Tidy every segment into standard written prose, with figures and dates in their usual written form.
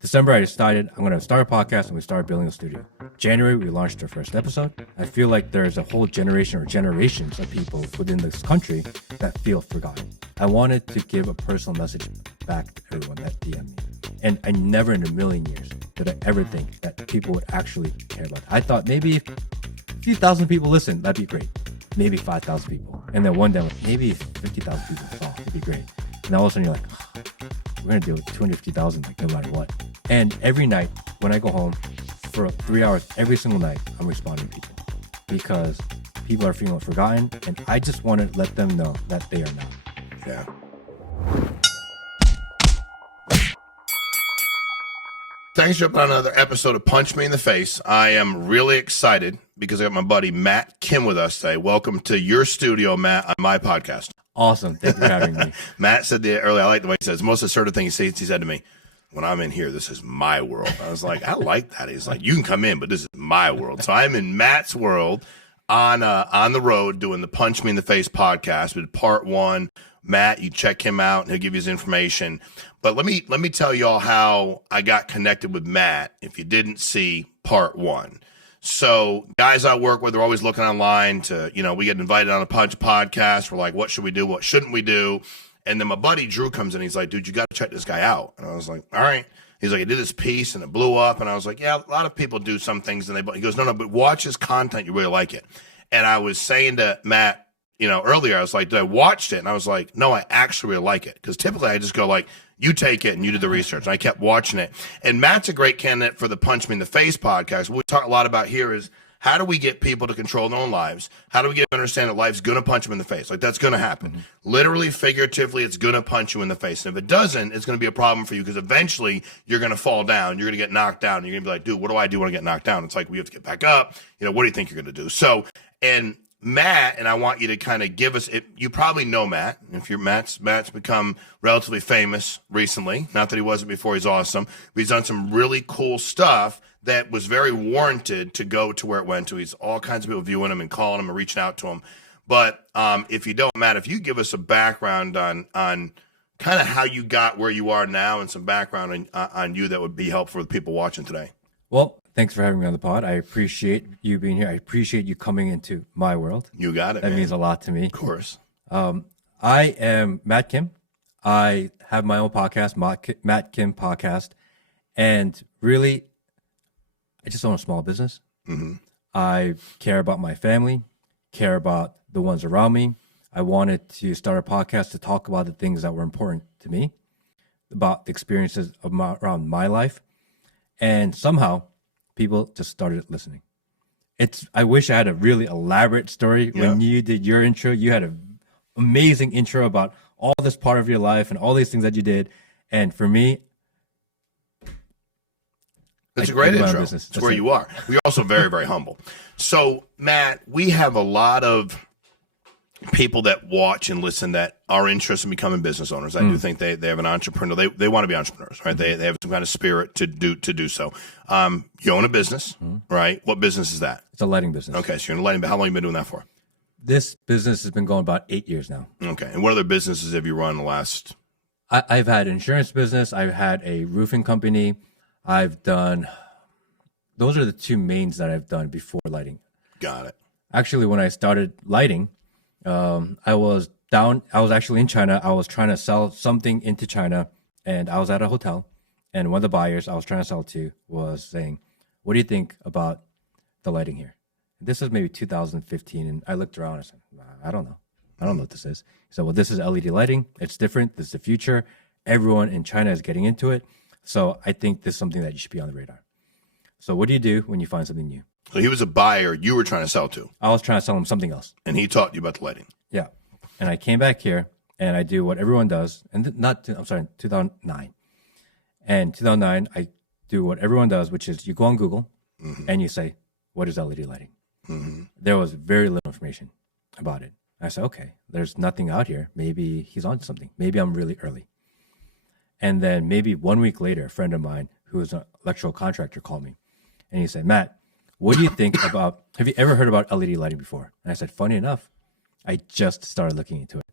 December, I decided I'm going to start a podcast and we started building a studio. January, we launched our first episode. I feel like there's a whole generation or generations of people within this country that feel forgotten. I wanted to give a personal message back to everyone that DM'd me. And I never in a million years did I ever think that people would actually care about it. I thought maybe if a few thousand people listen, that'd be great. Maybe 5,000 people. And then one day, like, maybe if 50,000 people saw, it'd be great. And all of a sudden you're like, oh, we're going to do 250,000 like no matter what. And every night when I go home for 3 hours, every single night, I'm responding to people because people are feeling forgotten. And I just want to let them know that they are not. Yeah. Thanks for jumping on another episode of Punch Me in the Face. I am really excited because I got my buddy Matt Kim with us today. Welcome to your studio, Matt, on my podcast. Awesome. Thank you for having me. Matt said earlier, I like the way he says, most assertive thing he said to me, when I'm in here, this is my world. I was like, I like that. He's like, you can come in, but this is my world. So I'm in Matt's world on the road doing the Punch Me in the Face podcast with part one. Matt, you check him out and he'll give you his information. But let me tell y'all how I got connected with Matt if you didn't see part one. So guys I work with are always looking online to, we get invited on a Punch podcast. We're like, what should we do? What shouldn't we do? And then my buddy Drew comes in. He's like, dude, you got to check this guy out. And I was like, all right. He's like, he did this piece and it blew up. And I was like, yeah, a lot of people do some things. And he goes, no, but watch his content. You really like it. And I was saying to Matt, earlier, I was like, did I watched it? And I was like, no, I actually really like it. Because typically I just go like, you take it and you do the research. And I kept watching it. And Matt's a great candidate for the Punch Me in the Face podcast. What we talk a lot about here is how do we get people to control their own lives? How do we get them to understand that life's going to punch them in the face? Like, that's going to happen. Mm-hmm. Literally, figuratively, it's going to punch you in the face. And if it doesn't, it's going to be a problem for you because eventually you're going to fall down. You're going to get knocked down. You're going to be like, dude, what do I do when I get knocked down? It's like, we have to get back up. What do you think you're going to do? So, and Matt, and I want you to kind of give us, you probably know Matt. If you're Matt's become relatively famous recently. Not that he wasn't before, he's awesome. But he's done some really cool stuff that was very warranted to go to where it went to. He's all kinds of people viewing him and calling him and reaching out to him. But if you don't, Matt, if you give us a background on kind of how you got where you are now and some background on you, that would be helpful for the people watching today. Well, thanks for having me on the pod. I appreciate you being here. I appreciate you coming into my world. You got it, That man. means a lot to me. Of course. I am Matt Kim. I have my own podcast, Matt Kim Podcast. And really, I just own a small business. Mm-hmm. I care about my family, care about the ones around me. I wanted to start a podcast to talk about the things that were important to me, about the experiences around my life. And somehow people just started listening. I wish I had a really elaborate story. Yeah. When you did your intro, you had an amazing intro about all this part of your life and all these things that you did. And for me, it's a great intro. It's where you are. We're also very, very humble. So, Matt, we have a lot of people that watch and listen that are interested in becoming business owners. I do think they have an entrepreneur. They want to be entrepreneurs, right? They have some kind of spirit to do so. You own a business, right? What business is that? It's a lighting business. Okay, so you're in lighting. How long have you been doing that for? This business has been going about 8 years now. Okay, and what other businesses have you run the last? I've had an insurance business. I've had a roofing company. Those are the two mains that I've done before lighting. Got it. Actually, when I started lighting, I was actually in China. I was trying to sell something into China, and I was at a hotel, and one of the buyers I was trying to sell to was saying, what do you think about the lighting here? This was maybe 2015, and I looked around and I said, I don't know. I don't know what this is. He said, well, this is LED lighting. It's different. This is the future. Everyone in China is getting into it. So I think this is something that you should be on the radar. So what do you do when you find something new? So he was a buyer you were trying to sell to. I was trying to sell him something else. And he taught you about the lighting. Yeah. And I came back here and I do what everyone does. And 2009. And 2009, I do what everyone does, which is you go on Google and you say, what is LED lighting? Mm-hmm. There was very little information about it. I said, okay, there's nothing out here. Maybe he's on something. Maybe I'm really early. And then maybe 1 week later, a friend of mine who is an electrical contractor called me. And he said, Matt, what do you think about, have you ever heard about LED lighting before? And I said, funny enough, I just started looking into it.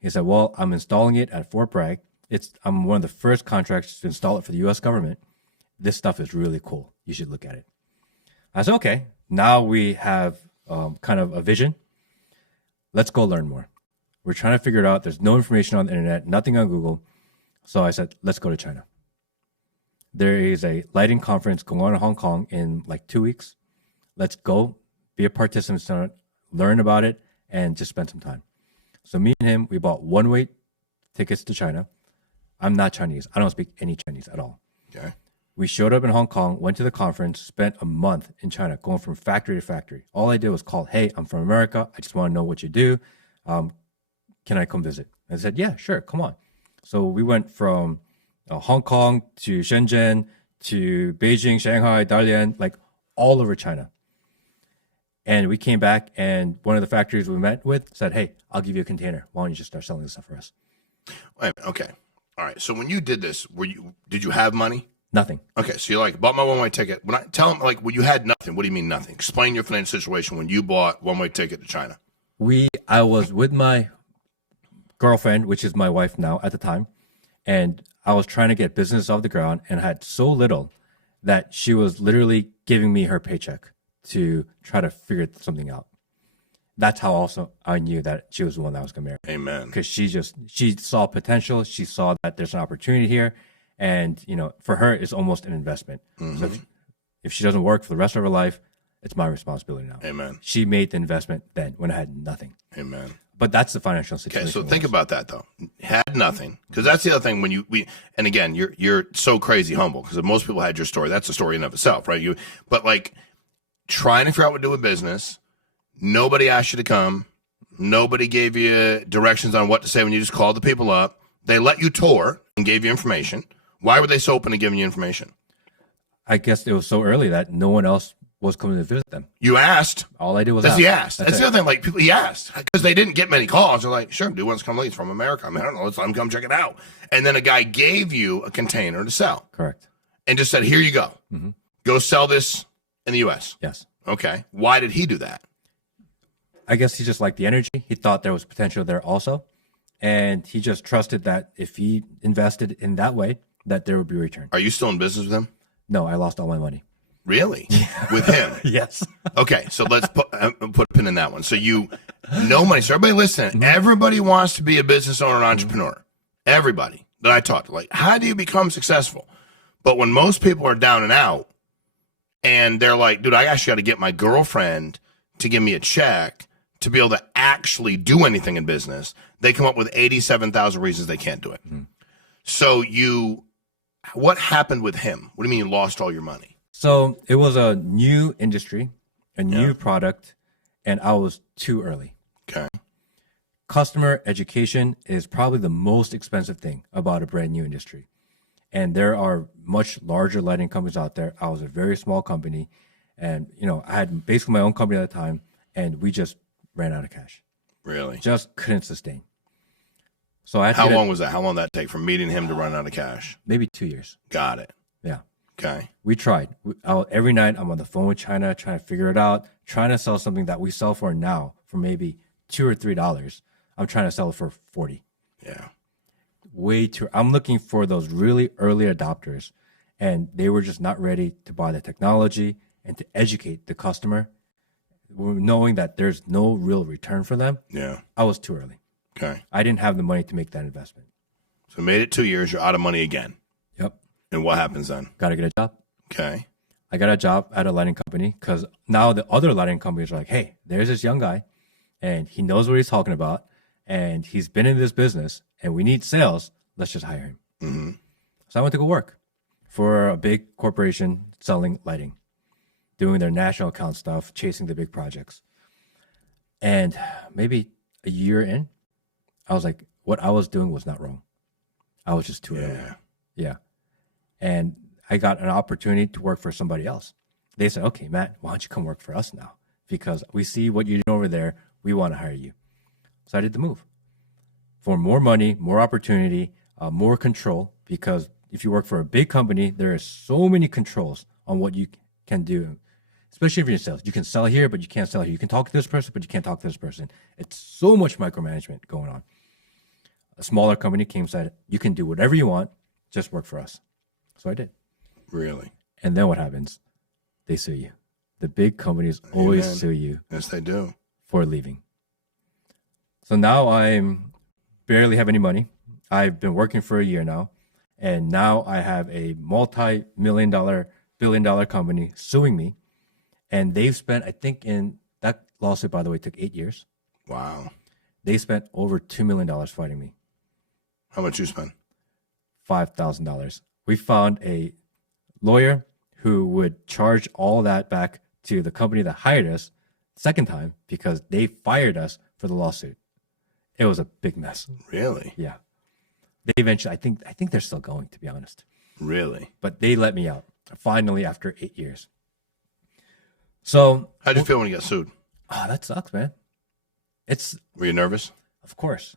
He said, well, I'm installing it at Fort Bragg. I'm one of the first contractors to install it for the U.S. government. this stuff is really cool. You should look at it. I said, okay, now we have kind of a vision. Let's go learn more. We're trying to figure it out. There's no information on the internet, nothing on Google. So I said, let's go to China. There is a lighting conference going on in Hong Kong in like 2 weeks. Let's go, be a participant, learn about it, and just spend some time. So me and him, we bought one-way tickets to China. I'm not Chinese. I don't speak any Chinese at all. Okay. We showed up in Hong Kong, went to the conference, spent a month in China, going from factory to factory. All I did was call, hey, I'm from America. I just want to know what you do. Can I come visit? I said, yeah, sure, come on. So we went from Hong Kong to Shenzhen to Beijing, Shanghai, Dalian, like all over China. And we came back, and one of the factories we met with said, hey, I'll give you a container. Why don't you just start selling this stuff for us? Wait, okay. All right. So when you did this, did you have money? Nothing. Okay. So you like bought my one-way ticket. When I tell them like, well, you had nothing. What do you mean nothing? Explain your financial situation when you bought one-way ticket to China. I was with my girlfriend, which is my wife now at the time, and I was trying to get business off the ground and had so little that she was literally giving me her paycheck to try to figure something out. That's how also I knew that she was the one that I was going to marry. Amen. Because she saw potential. She saw that there's an opportunity here. And, for her, it's almost an investment. Mm-hmm. So if she doesn't work for the rest of her life, it's my responsibility now. Amen. She made the investment then when I had nothing. Amen. But that's the financial situation. Okay, so think about that though. Had nothing, because that's the other thing. When and again, you're so crazy humble, because if most people had your story, that's a story in and of itself, right? But like trying to figure out what to do with business. Nobody asked you to come. Nobody gave you directions on what to say when you just called the people up. They let you tour and gave you information. Why were they so open to giving you information? I guess it was so early that no one else was coming to visit them. You asked. All I did was ask. He asked. That's the other thing. Like he asked, because they didn't get many calls. They're like, sure, dude wants to come late. He's from America. I mean, I don't know. Let's let him come check it out. And then a guy gave you a container to sell. Correct. And just said, here you go. Mm-hmm. Go sell this in the U.S. Yes. Okay. Why did he do that? I guess he just liked the energy. He thought there was potential there also. And he just trusted that if he invested in that way, that there would be a return. Are you still in business with him? No, I lost all my money. Really? With him? Yes. Okay, so let's put a pin in that one. So no money. So everybody listen, everybody wants to be a business owner and entrepreneur. Everybody that I talk to, like, how do you become successful? But when most people are down and out and they're like, dude, I actually got to get my girlfriend to give me a check to be able to actually do anything in business, they come up with 87,000 reasons they can't do it. Mm-hmm. So what happened with him? What do you mean you lost all your money? So it was a new industry, a new product, and I was too early. Okay. Customer education is probably the most expensive thing about a brand new industry. And there are much larger lighting companies out there. I was a very small company, and I had basically my own company at the time, and we just ran out of cash. Really? Just couldn't sustain. So How long was that? How long did that take from meeting him to run out of cash? Maybe 2 years. Got it. Yeah. Okay. We tried. Every night I'm on the phone with China, trying to figure it out, trying to sell something that we sell for now for maybe $2 or $3. I'm trying to sell it for 40. Yeah. Way too. I'm looking for those really early adopters, and they were just not ready to buy the technology and to educate the customer, knowing that there's no real return for them. Yeah. I was too early. Okay. I didn't have the money to make that investment. So made it 2 years. You're out of money again. Yep. And what happens then? Got to get a job. Okay. I got a job at a lighting company because now the other lighting companies are like, hey, there's this young guy and he knows what he's talking about and he's been in this business and we need sales. Let's just hire him. Mm-hmm. So I went to go work for a big corporation selling lighting, doing their national account stuff, chasing the big projects. And maybe a year in, I was like, what I was doing was not wrong. I was just too early. Yeah. And I got an opportunity to work for somebody else. They said, okay, Matt, why don't you come work for us now? Because we see what you're doing over there. We want to hire you. So I did the move for more money, more opportunity, more control. Because if you work for a big company, there are so many controls on what you can do, especially if you're in sales. You can sell here, but you can't sell here. You can talk to this person, but you can't talk to this person. It's so much micromanagement going on. A smaller company came and said, you can do whatever you want, just work for us. So I did. Really? And then what happens? They sue you. The big companies always Amen. sue you. Yes, they do. For leaving. So now I'm barely have any money. I've been working for a year now. And now I have a multi-million-dollar, billion-dollar company suing me. And they've spent, I think in that lawsuit, by the way, took 8 years. Wow. They spent over $2 million fighting me. How much you spend? $5,000. We found a lawyer who would charge all that back to the company that hired us second time because they fired us for the lawsuit. It was a big mess. Really? Yeah. They eventually, I think they're still going, to be honest. Really? But they let me out finally after 8 years. So how'd you feel when you got sued? Oh, that sucks, man. Were you nervous? Of course.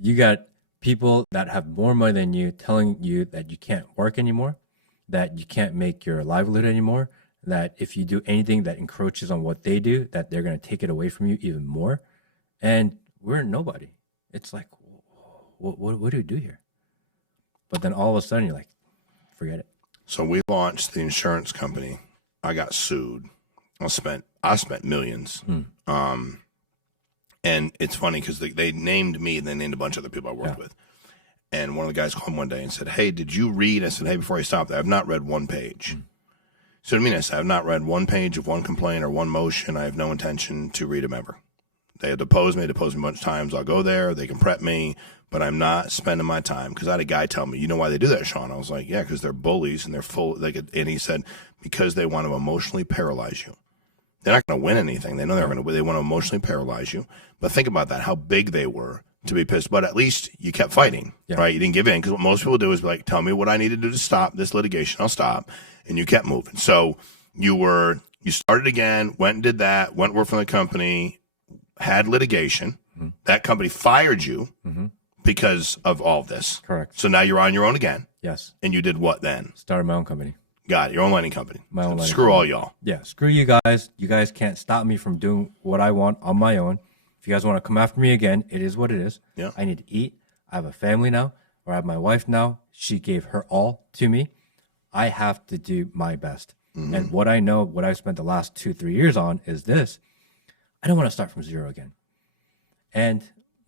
You got people that have more money than you telling you that you can't work anymore, that you can't make your livelihood anymore, that if you do anything that encroaches on what they do, that they're going to take it away from you even more. And we're nobody. It's like, what do we do here? But then all of a sudden you're like, forget it. So we launched the insurance company. I got sued. I spent millions. And it's funny because they named me and they named a bunch of other people I worked with. And one of the guys called one day and said, hey, did you read? I said, hey, before I stop that, I've not read one page. So I mean, I said, I've not read one page of one complaint or one motion. I have no intention to read them ever. They had deposed me a bunch of times. I'll go there. They can prep me, but I'm not spending my time. Because I had a guy tell me, you know why they do that, Shawn? I was like, yeah, because they're bullies and they're full. And he said, because they want to emotionally paralyze you. They're not going to win anything. They know they're going to win. They want to emotionally paralyze you. But think about that, how big they were to be pissed. But at least you kept fighting, right? You didn't give in. Because what most people do is be like, tell me what I need to do to stop this litigation. I'll stop. And you kept moving. So you started again, went and did that, went work for the company, had litigation. That company fired you because of all of this. Correct. So now you're on your own again. Yes. And you did what then? Started my own company. Got it. Your own lending company. My own lending Screw company. all y'all. Yeah, screw you guys. You guys can't stop me from doing what I want on my own. If you guys want to come after me again, it is what it is. Yeah. I need to eat. I have a family now, or I have my wife now. She gave her all to me. I have to do my best. And what I know, what I've spent the last 2-3 years on is this. I don't want to start from zero again. And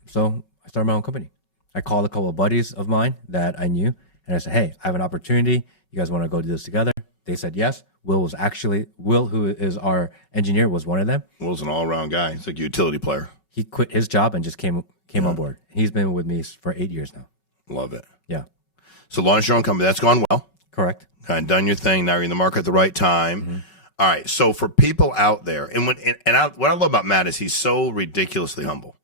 so I started my own company. I called a couple of buddies of mine that I knew, and I said, hey, I have an opportunity. You guys want to go do this together? They said yes. Will, who is our engineer, was one of them. Will's an all-around guy. He's like a utility player. He quit his job and just came on board. He's been with me for 8 years now. Love it. Yeah. So launch your own company. That's gone well. Correct. Kind of done your thing. Now you're in the market at the right time. All right. So for people out there, what I love about Matt is he's so ridiculously humble.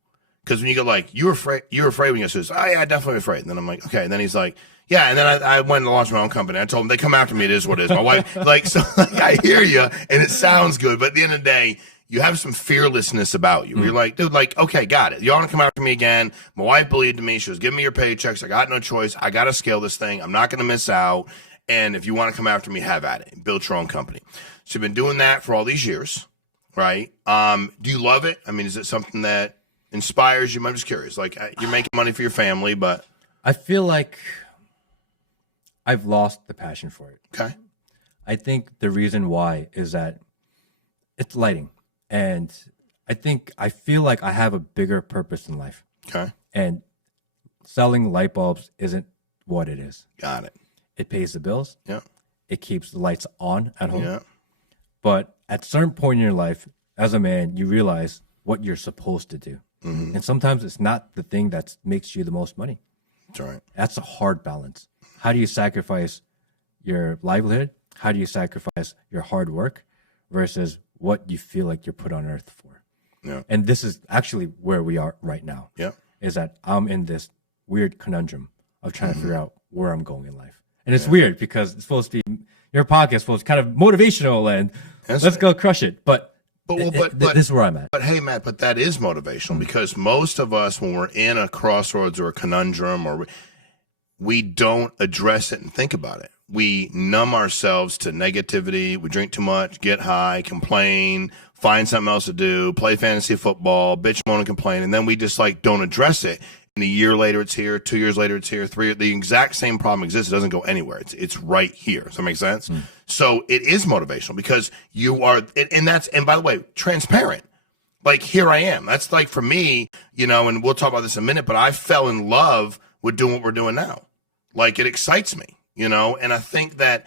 Because when you go like, you're afraid when you says, oh yeah, definitely afraid. And then I'm like, okay. And then he's like, yeah. And then I went and launched my own company. I told them they come after me. It is what it is. My wife, I hear you and it sounds good. But at the end of the day, you have some fearlessness about you. You're like, dude, okay, got it. You want to come after me again? My wife believed in me. She was giving me your paychecks. I got no choice. I got to scale this thing. I'm not going to miss out. And if you want to come after me, have at it. Build your own company. So you've been doing that for all these years, right? Do you love it? I mean, is it something that inspires you? I'm just curious. Like, you're making money for your family, but I feel like I've lost the passion for it. Okay. I think the reason why is that it's lighting. And I feel like I have a bigger purpose in life. Okay. And selling light bulbs isn't what it is. Got it. It pays the bills. Yeah. It keeps the lights on at home. Yeah. But at a certain point in your life, as a man, you realize what you're supposed to do. And sometimes it's not the thing that makes you the most money. That's all right. That's a hard balance. How do you sacrifice your livelihood? How do you sacrifice your hard work versus what you feel like you're put on earth for? Yeah. And this is actually where we are right now. Yeah. Is that I'm in this weird conundrum of trying to figure out where I'm going in life. And it's weird because it's supposed to be, your podcast is supposed to be kind of motivational and let's go crush it. But this is where I'm at. But hey, Matt, but that is motivational because most of us, when we're in a crossroads or a conundrum, or we don't address it and think about it. We numb ourselves to negativity. We drink too much, get high, complain, find something else to do, play fantasy football, bitch, moan, and complain, and then we just don't address it. a year later it's here, 2 years later it's here, 3 years, the exact same problem exists. It doesn't go anywhere. It's right here. Does that make sense? So it is motivational because you are, and by the way, transparent. Like, here I am. That's like, for me, and we'll talk about this in a minute, but I fell in love with doing what we're doing now. Like, it excites me, and I think that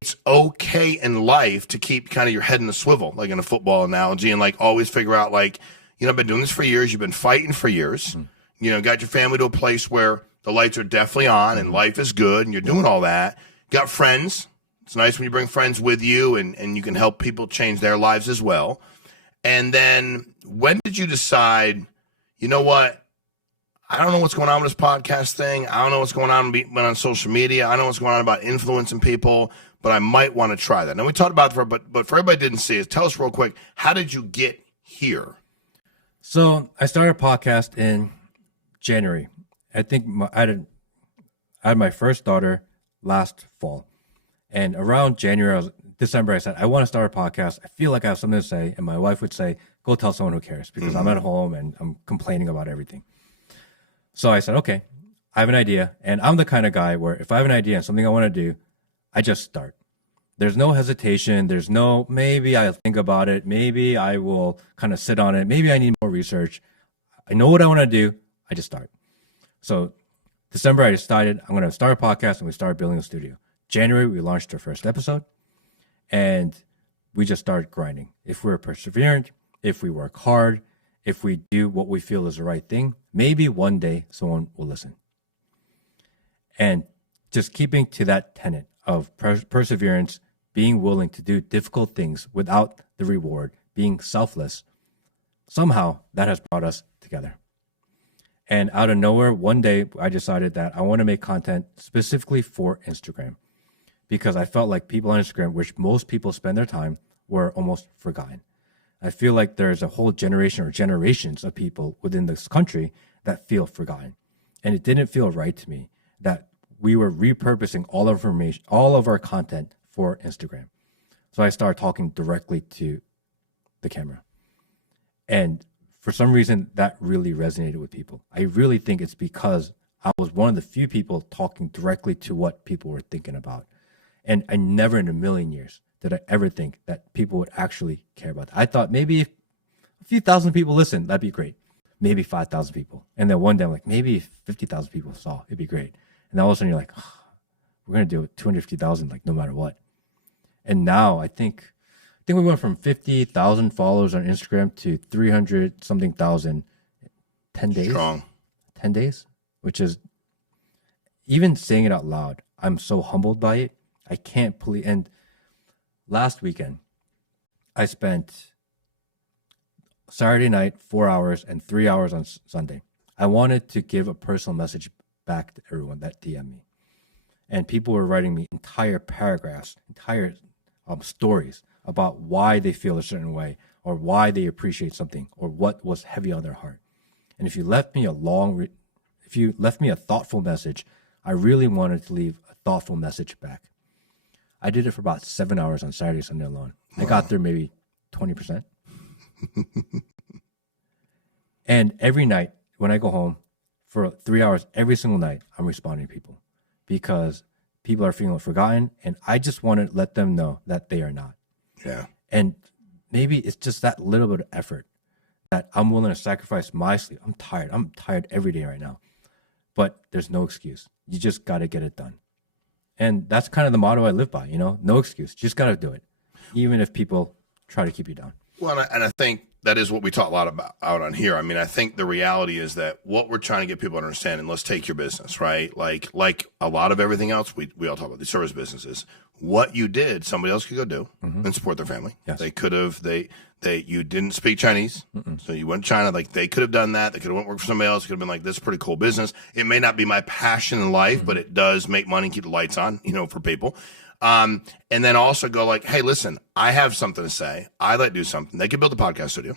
it's okay in life to keep kind of your head in the swivel, like in a football analogy, and like always figure out, like, I've been doing this for years. You've been fighting for years. Got your family to a place where the lights are definitely on and life is good and you're doing all that. Got friends. It's nice when you bring friends with you and you can help people change their lives as well. And then when did you decide, you know what? I don't know what's going on with this podcast thing. I don't know what's going on social media. I don't know what's going on about influencing people, but I might want to try that. Now, we talked about it, but for everybody who didn't see it, tell us real quick, how did you get here? So I started a podcast in January. I think I had my first daughter last fall. And around December, I said, I want to start a podcast. I feel like I have something to say. And my wife would say, go tell someone who cares, because I'm at home and I'm complaining about everything. So I said, okay, I have an idea. And I'm the kind of guy where if I have an idea and something I want to do, I just start. There's no hesitation. There's no, maybe I'll think about it. Maybe I will kind of sit on it. Maybe I need more research. I know what I want to do. I just start. So December, I decided I'm going to start a podcast and we started building a studio. January, we launched our first episode and we just started grinding. If we're perseverant, if we work hard, if we do what we feel is the right thing, maybe one day someone will listen. And just keeping to that tenet of perseverance, being willing to do difficult things without the reward, being selfless, somehow that has brought us together. And out of nowhere, one day I decided that I want to make content specifically for Instagram, because I felt like people on Instagram, which most people spend their time, were almost forgotten. I feel like there's a whole generation or generations of people within this country that feel forgotten. And it didn't feel right to me that we were repurposing all of our content for Instagram. So I started talking directly to the camera. And for some reason, that really resonated with people. I really think it's because I was one of the few people talking directly to what people were thinking about. And I never in a million years did I ever think that people would actually care about that. I thought maybe if a few thousand people listen, that'd be great. Maybe 5,000 people. And then one day I'm like, maybe if 50,000 people saw, it'd be great. And all of a sudden you're like, oh, we're going to do it 250,000, like no matter what. And now I think we went from 50,000 followers on Instagram to 300 something thousand 10 days. Strong. 10 days, which is, even saying it out loud, I'm so humbled by it. I can't believe. And last weekend, I spent Saturday night 4 hours and 3 hours on Sunday. I wanted to give a personal message back to everyone that DM me. And people were writing me entire paragraphs, entire stories about why they feel a certain way or why they appreciate something or what was heavy on their heart. And if you left me a thoughtful message, I really wanted to leave a thoughtful message back. I did it for about 7 hours on Saturday, Sunday alone. Wow. I got there maybe 20%. And every night when I go home for 3 hours, every single night, I'm responding to people because people are feeling forgotten. And I just want to let them know that they are not. Yeah. And maybe it's just that little bit of effort that I'm willing to sacrifice my sleep. I'm tired. I'm tired every day right now. But there's no excuse. You just got to get it done. And that's kind of the motto I live by, no excuse. Just got to do it, even if people try to keep you down. Well, and I think that is what we talk a lot about out on here. I mean, I think the reality is that what we're trying to get people to understand, and let's take your business, right? Like a lot of everything else we all talk about, these service businesses, what you did, somebody else could go do and support their family. Yes. They could have, you didn't speak Chinese, so you went to China. Like they could have done that. They could have went work for somebody else. It could have been like, this is a pretty cool business. It may not be my passion in life, but it does make money and keep the lights on, for people. And then also go like, hey, listen, I have something to say. I'd like to do something. They could build a podcast studio.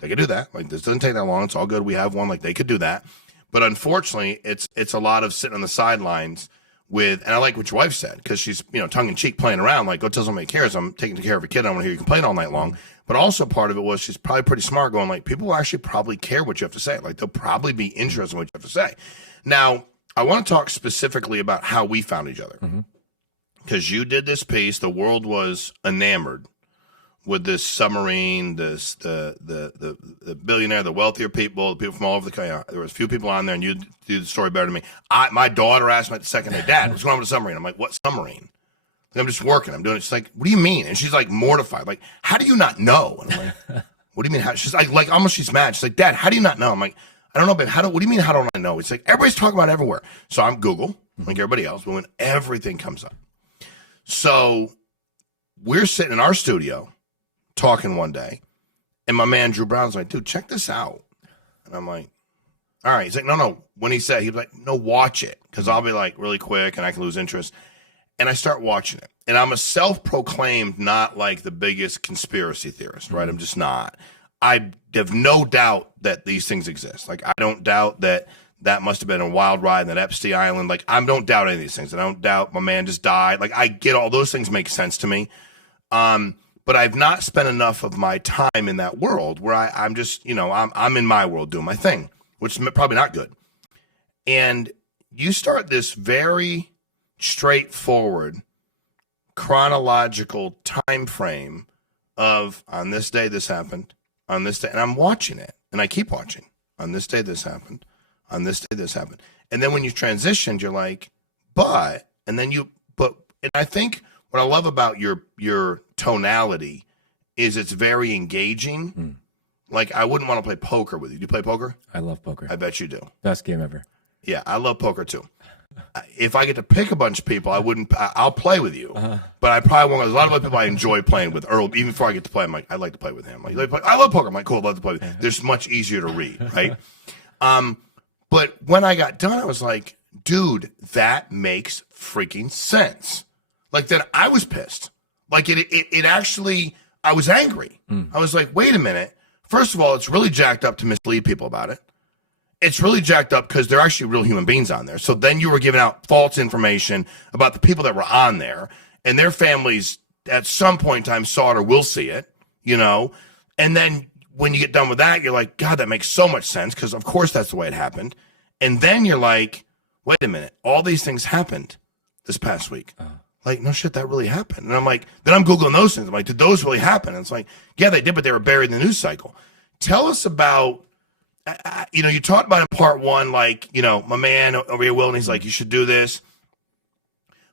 They could do that. Like this doesn't take that long. It's all good. We have one. Like they could do that. But unfortunately, it's a lot of sitting on the sidelines and I like what your wife said, because she's, tongue in cheek playing around, like, go tell somebody who cares I'm taking care of a kid. I don't want to hear you complain all night long. But also part of it was she's probably pretty smart, going like, people will actually probably care what you have to say. Like, they'll probably be interested in what you have to say. Now, I want to talk specifically about how we found each other, because you did this piece. The world was enamored with this submarine, the billionaire, the wealthier people, the people from all over the country. There was a few people on there, and you do the story better than me. My daughter asked me the second day, Dad, what's going on with the submarine? I'm like, what submarine? Like, I'm just working. I'm doing it. She's like, what do you mean? And she's like mortified. Like, how do you not know? And I'm like, what do you mean? How? She's like almost she's mad. She's like, Dad, how do you not know? I'm like, I don't know, but what do you mean, how don't I know? It's like, everybody's talking about it everywhere. So I'm Google, like everybody else, but when everything comes up. So we're sitting in our studio talking one day, and my man Drew Brown's like, dude, check this out. And I'm like, all right. He's like, no. When he said, he was like, no, watch it, because I'll be like really quick and I can lose interest. And I start watching it. And I'm a self-proclaimed not like the biggest conspiracy theorist, right? I'm just not. I have no doubt that these things exist. Like, I don't doubt that must have been a wild ride in that Epstein Island. Like, I don't doubt any of these things. I don't doubt my man just died. Like, I get all those things make sense to me. But I've not spent enough of my time in that world where I'm just, I'm in my world doing my thing, which is probably not good. And you start this very straightforward chronological time frame of, on this day this happened, on this day, and I'm watching it, and I keep watching. On this day this happened, on this day this happened. And then when you transitioned, you're like, and I think what I love about your tonality is it's very engaging. Like, I wouldn't want to play poker with you. Do you play poker? I love poker. I bet you do. Best game ever. Yeah, I love poker too. If I get to pick a bunch of people, I'll play with you. But I probably won't. There's a lot of other people I enjoy playing with. Earl, even before I get to play, I'm like, I'd like to play with him. Like, I love poker. I'm like, cool, I'd love to play with him. There's much easier to read, right? But when I got done, I was like, dude, that makes freaking sense. Like, that I was pissed. Like, it actually, I was angry. I was like, wait a minute. First of all, it's really jacked up to mislead people about it. It's really jacked up because they're actually real human beings on there. So then you were giving out false information about the people that were on there, and their families at some point in time saw it or will see it, And then when you get done with that, you're like, God, that makes so much sense, because of course that's the way it happened. And then you're like, wait a minute, all these things happened this past week. Like, no shit, that really happened. And I'm like, then I'm Googling those things. I'm like, did those really happen? And it's like, yeah, they did, but they were buried in the news cycle. Tell us about, you talked about in part one, like, my man over here, Will, and he's like, you should do this.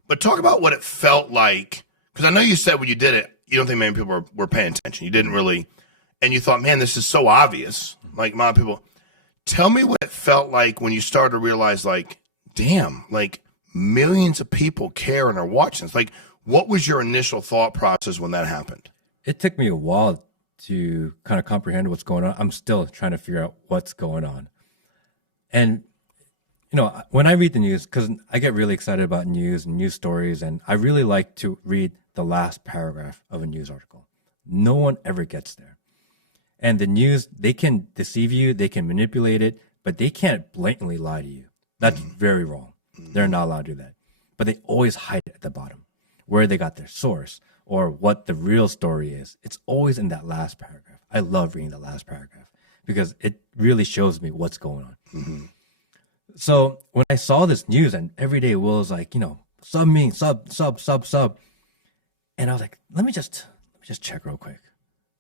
But talk about what it felt like, because I know you said when you did it, you don't think many people were paying attention. You didn't really, and you thought, man, this is so obvious. Like, a lot of people. Tell me what it felt like when you started to realize, like, damn, like, millions of people care and are watching this. Like, what was your initial thought process when that happened? It took me a while to kind of comprehend what's going on. I'm still trying to figure out what's going on. And, when I read the news, because I get really excited about news and news stories, and I really like to read the last paragraph of a news article. No one ever gets there. And the news, they can deceive you, they can manipulate it, but they can't blatantly lie to you. That's very wrong. They're not allowed to do that. But they always hide it at the bottom, where they got their source or what the real story is. It's always in that last paragraph. I love reading the last paragraph because it really shows me what's going on. So when I saw this news, and every day Will was like, sub me, sub. And I was like, let me just check real quick.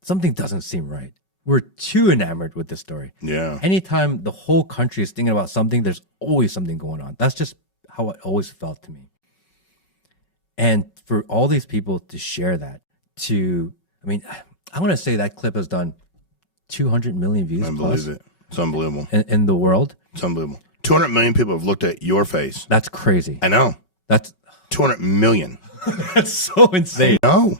Something doesn't seem right. We're too enamored with this story. Yeah. Anytime the whole country is thinking about something, there's always something going on. That's just how it always felt to me. And for all these people to share that, I want to say that clip has done 200 million views. I believe it. It's unbelievable. In the world. It's unbelievable. 200 million people have looked at your face. That's crazy. I know. That's 200 million. That's so insane. I know.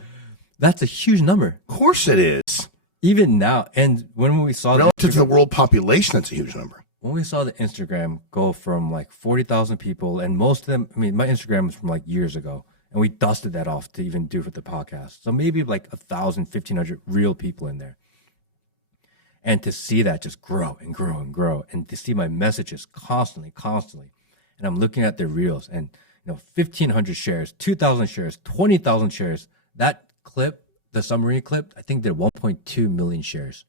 That's a huge number. Of course it is. Even now, and when we saw relative to the world population, that's a huge number. When we saw the Instagram go from like 40,000 people, and most of them, my Instagram was from like years ago, and we dusted that off to even do for the podcast. So maybe like 1,000, 1,500 real people in there. And to see that just grow and grow and grow, and to see my messages constantly, and I'm looking at their reels, and 1,500 shares, 2,000 shares, 20,000 shares. That clip, the submarine clip, I think did 1.2 million shares.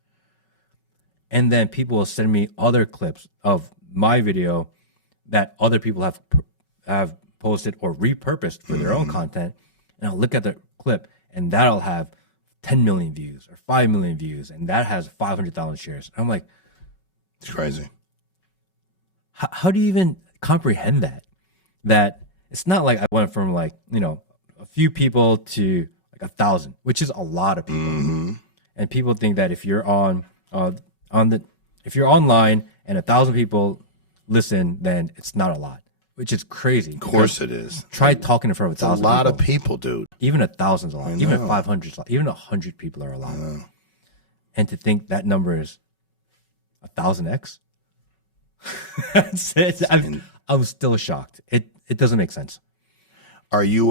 And then people will send me other clips of my video that other people have posted or repurposed for their own content. And I'll look at the clip and that'll have 10 million views or 5 million views. And that has 500,000 shares. I'm like, it's crazy. How do you even comprehend that? That it's not like I went from like, a few people to like 1,000, which is a lot of people. And people think that if you're if you're online and 1,000 people listen, then it's not a lot, which is crazy. Of course it is. Try talking in front of 1,000 people. A lot of people, dude. Even 1,000 is a lot. Even 500 is a lot. Even 100 people are a lot. And to think that number is 1,000x, I'm still shocked. It doesn't make sense. Are you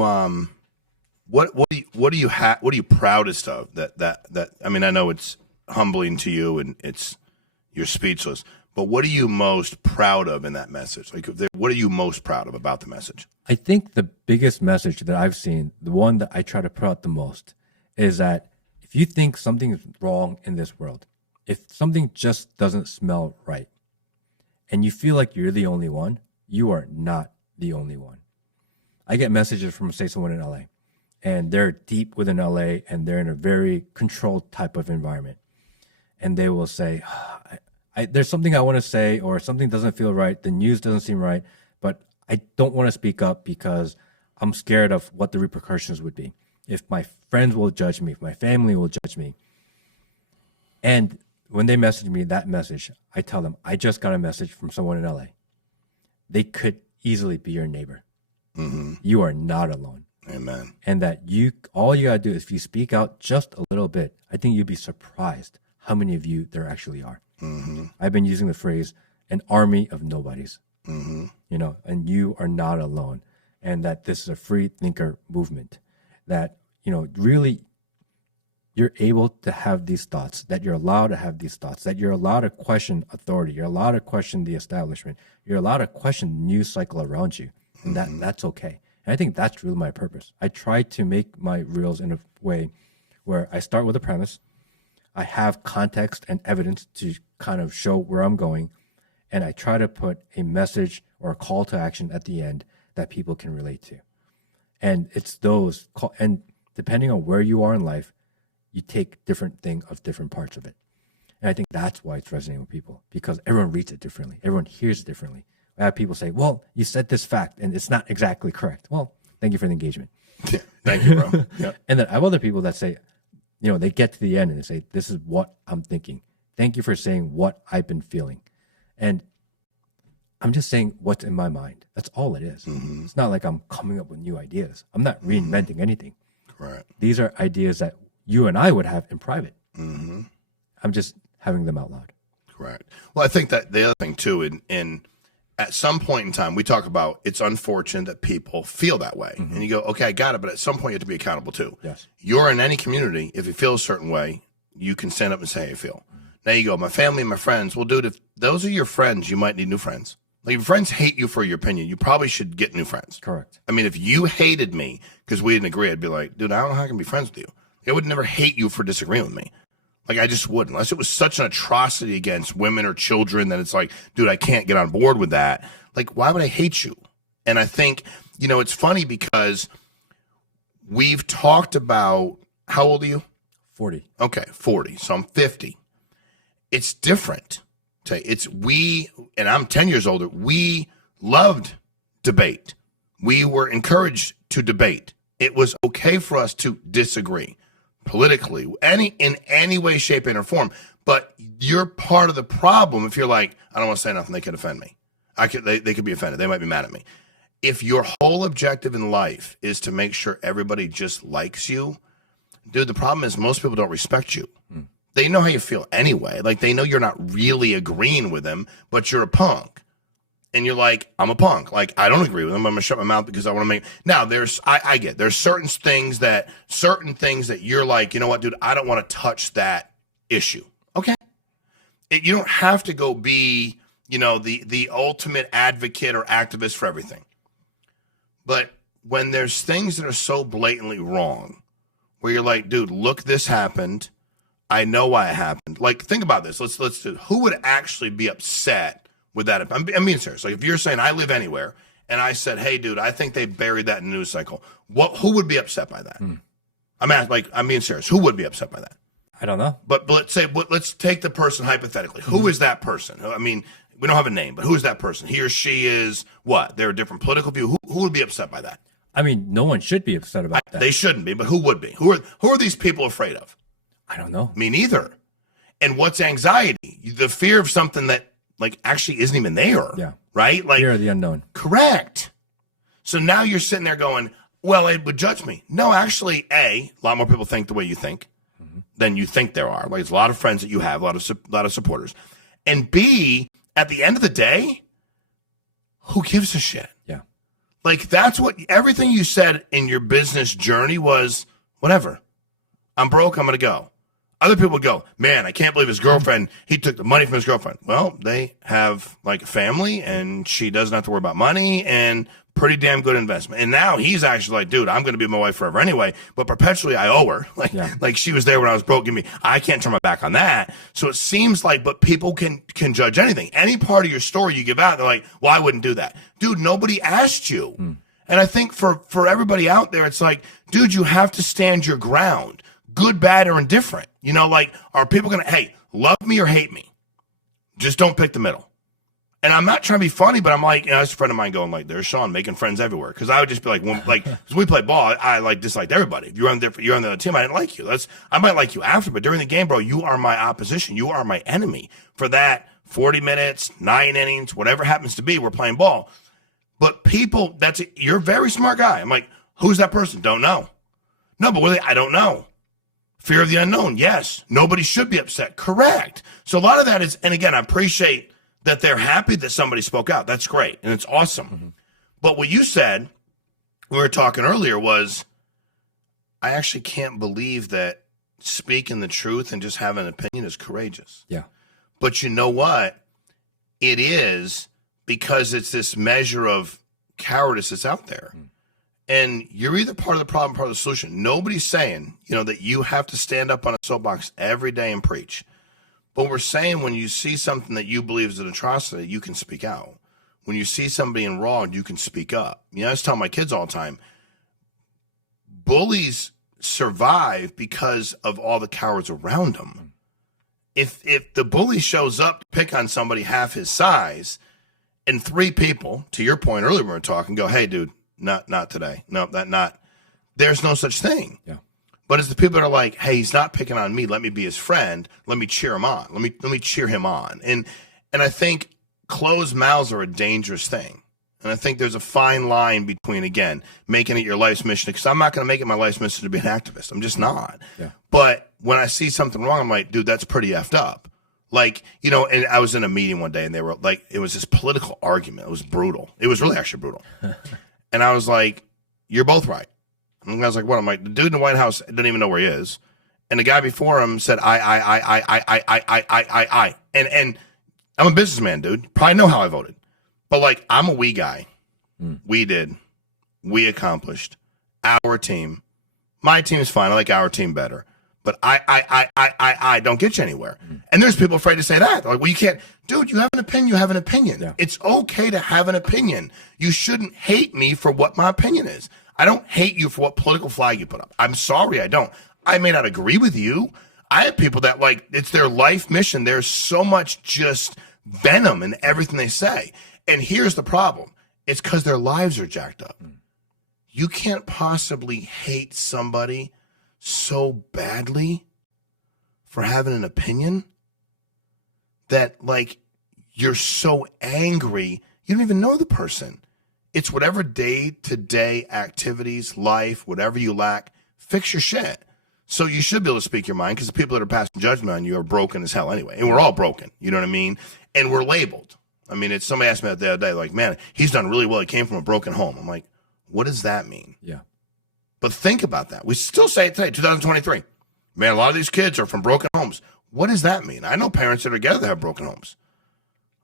what are you proudest of that I mean, I know it's humbling to you and you're speechless, but what are you most proud of in that message? Like, what are you most proud of about the message? I think the biggest message that I've seen, the one that I try to put out the most, is that if you think something is wrong in this world, if something just doesn't smell right, and you feel like you're the only one, you are not the only one. I get messages from, say, someone in LA, and they're deep within LA, and they're in a very controlled type of environment. And they will say, there's something I want to say, or something doesn't feel right. The news doesn't seem right, but I don't want to speak up because I'm scared of what the repercussions would be. If my friends will judge me, if my family will judge me. And when they message me that message, I tell them, I just got a message from someone in LA. They could easily be your neighbor. You are not alone. Amen. And that all you gotta do is if you speak out just a little bit, I think you'd be surprised how many of you there actually are. I've been using the phrase, an army of nobodies, and you are not alone. And that this is a free thinker movement, that, really you're able to have these thoughts, that you're allowed to have these thoughts, that you're allowed to question authority, you're allowed to question the establishment, you're allowed to question the news cycle around you, and that's okay. And I think that's really my purpose. I try to make my reels in a way where I start with a premise, I have context and evidence to kind of show where I'm going, and I try to put a message or a call to action at the end that people can relate to. And it's those, and depending on where you are in life, you take different thing of different parts of it. And I think that's why it's resonating with people, because everyone reads it differently. Everyone hears it differently. I have people say, well, you said this fact and it's not exactly correct. Well, thank you for the engagement. Yeah, thank you, bro. Yeah. And then I have other people that say, they get to the end and they say, this is what I'm thinking. Thank you for saying what I've been feeling. And I'm just saying what's in my mind. That's all it is. It's not like I'm coming up with new ideas. I'm not reinventing anything. Right. These are ideas that you and I would have in private. I'm just having them out loud. Correct. Well, I think that the other thing too, in at some point in time, we talk about it's unfortunate that people feel that way. And you go, okay, I got it. But at some point you have to be accountable too. Yes. You're in any community. If you feel a certain way, you can stand up and say how you feel. Now you go, my family and my friends. Well, dude, if those are your friends, you might need new friends. Like, if your friends hate you for your opinion, you probably should get new friends. Correct. I mean, if you hated me because we didn't agree, I'd be like, dude, I don't know how I can be friends with you. I would never hate you for disagreeing with me. Like, I just wouldn't. Unless it was such an atrocity against women or children that it's like, dude, I can't get on board with that. Like, why would I hate you? And I think, it's funny because we've talked about, how old are you? 40. Okay, 40. So I'm 50. It's different. And I'm 10 years older. We loved debate. We were encouraged to debate. It was okay for us to disagree politically, in any way, shape, and or form. But you're part of the problem if you're like, I don't want to say nothing, they could offend me. They could be offended. They might be mad at me. If your whole objective in life is to make sure everybody just likes you, dude, the problem is most people don't respect you. They know how you feel anyway. Like, they know you're not really agreeing with them, but you're a punk. And you're like, I'm a punk. Like, I don't agree with them. I'm going to shut my mouth because I want to make. Now, there's certain things that you're like, you know what, dude, I don't want to touch that issue. Okay. You don't have to go be, the ultimate advocate or activist for everything. But when there's things that are so blatantly wrong, where you're like, dude, look, this happened. I know why it happened. Like, think about this. Let's do. Who would actually be upset with that? I'm being serious. Like, if you're saying I live anywhere, and I said, hey, dude, I think they buried that in the news cycle. Who would be upset by that? I'm being serious. Who would be upset by that? I don't know. But let's take the person hypothetically. Who is that person? I mean, we don't have a name, but who is that person? He or she is what? They're a different political view. Who would be upset by that? I mean, no one should be upset about that. They shouldn't be, but who would be? Who are these people afraid of? I don't know. Me neither. And what's anxiety? The fear of something that like actually isn't even there. Yeah. Right? Like Fear of the unknown. Correct. So now you're sitting there going, well, it would judge me. No, actually, a lot more people think the way you think than you think there are. Like, there's a lot of friends that you have, a lot of supporters. And B, at the end of the day, who gives a shit? Yeah. Like, that's what everything you said in your business journey was, whatever. I'm broke, I'm going to go. Other people would go, man, I can't believe his girlfriend, he took the money from his girlfriend. Well, they have like a family and she doesn't have to worry about money and pretty damn good investment. And now he's actually like, dude, I'm going to be with my wife forever anyway, but perpetually I owe her. Like she was there when I was broke. I can't turn my back on that. So it seems like, but people can judge anything. Any part of your story you give out, they're like, well, I wouldn't do that. Dude, nobody asked you. And I think for everybody out there, it's like, dude, you have to stand your ground. Good, bad, or indifferent. You know, like, are people going to, hey, love me or hate me? Just don't pick the middle. And I'm not trying to be funny, but I'm like, as a friend of mine going like, there's Shawn making friends everywhere. Because I would just be like, because we play ball, I like disliked everybody. If you're on the team, I didn't like you. I might like you after, but during the game, bro, you are my opposition. You are my enemy. For that 40 minutes, 9 innings, whatever happens to be, we're playing ball. But people, you're a very smart guy. I'm like, who's that person? Don't know. No, but I don't know. Fear of the unknown, yes. Nobody should be upset, correct. So a lot of that is, and again, I appreciate that they're happy that somebody spoke out. That's great, and it's awesome. But what you said, we were talking earlier, was I actually can't believe that speaking the truth and just having an opinion is courageous. Yeah. But you know what? It is, because it's this measure of cowardice that's out there. And you're either part of the problem, part of the solution. Nobody's saying, that you have to stand up on a soapbox every day and preach. But we're saying when you see something that you believe is an atrocity, you can speak out. When you see somebody in wrong, you can speak up. I was telling my kids all the time, bullies survive because of all the cowards around them. If the bully shows up to pick on somebody half his size, and 3 people, to your point earlier when we were talking, go, hey, dude, not today. No, there's no such thing. Yeah. But it's the people that are like, hey, he's not picking on me. Let me be his friend. Let me cheer him on. Let me cheer him on. And I think closed mouths are a dangerous thing. And I think there's a fine line between, again, making it your life's mission. Because I'm not going to make it my life's mission to be an activist. I'm just not. Yeah. But when I see something wrong, I'm like, dude, that's pretty effed up. Like, and I was in a meeting one day and they were like, it was this political argument. It was brutal. It was really actually brutal. And I was like, you're both right. And the guy's like, what? I'm like, the dude in the White House didn't even know where he is. And the guy before him said, I. And I'm a businessman, dude. You probably know how I voted. But like, I'm a we guy. We did. We accomplished. Our team. My team is fine. I like our team better. But I don't get you anywhere. And there's people afraid to say that. They're like, well, you can't. Dude, you have an opinion. You have an opinion. Yeah. It's okay to have an opinion. You shouldn't hate me for what my opinion is. I don't hate you for what political flag you put up. I'm sorry, I don't. I may not agree with you. I have people that, like, it's their life mission. There's so much just venom in everything they say. And here's the problem. It's because their lives are jacked up. You can't possibly hate somebody so badly for having an opinion that, like, you're so angry you don't even know the person. It's whatever day-to-day activities, life, whatever you lack, fix your shit. So you should be able to speak your mind, because the people that are passing judgment on you are broken as hell anyway. And we're all broken. You know what I mean? And we're labeled. I mean, it's somebody asked me that the other day, like, man, he's done really well. He came from a broken home. I'm like, what does that mean? Yeah. But think about that. We still say it today, 2023. Man, a lot of these kids are from broken homes. What does that mean? I know parents that are together that have broken homes.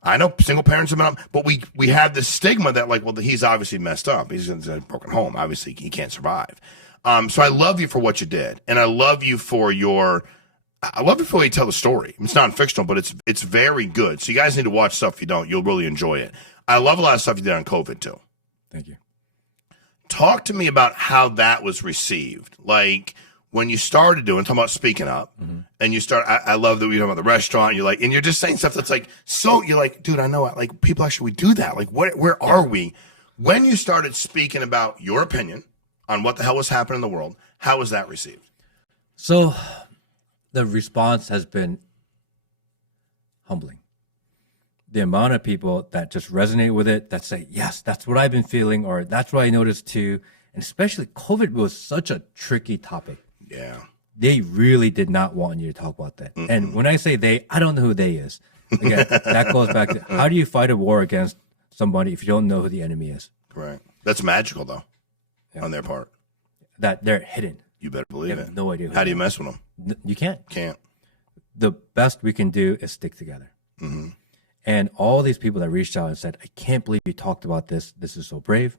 I know single parents have been up, but we have this stigma that like, well, he's obviously messed up. He's in a broken home. Obviously, he can't survive. So I love you for what you did, and I love you for the way you tell the story. It's non-fictional, but it's very good. So you guys need to watch stuff. If you don't, you'll really enjoy it. I love a lot of stuff you did on COVID too. Thank you. Talk to me about how that was received. Like when you started talking about speaking up, and you start. I love that we talk about the restaurant. You're like, and you're just saying stuff that's like, so you're like, dude, I know. Like people actually we do that. Like where are we? When you started speaking about your opinion on what the hell was happening in the world, how was that received? So the response has been humbling. The amount of people that just resonate with it, that say, yes, that's what I've been feeling, or that's what I noticed too. And especially COVID was such a tricky topic. Yeah. They really did not want you to talk about that. And when I say they, I don't know who they is. Again, that goes back to how do you fight a war against somebody if you don't know who the enemy is? Right. That's magical though, on their part. That they're hidden. You better believe You have it. no idea. How do you mess with them? You can't. Can't. The best we can do is stick together. And all these people that reached out and said, I can't believe you talked about this. This is so brave.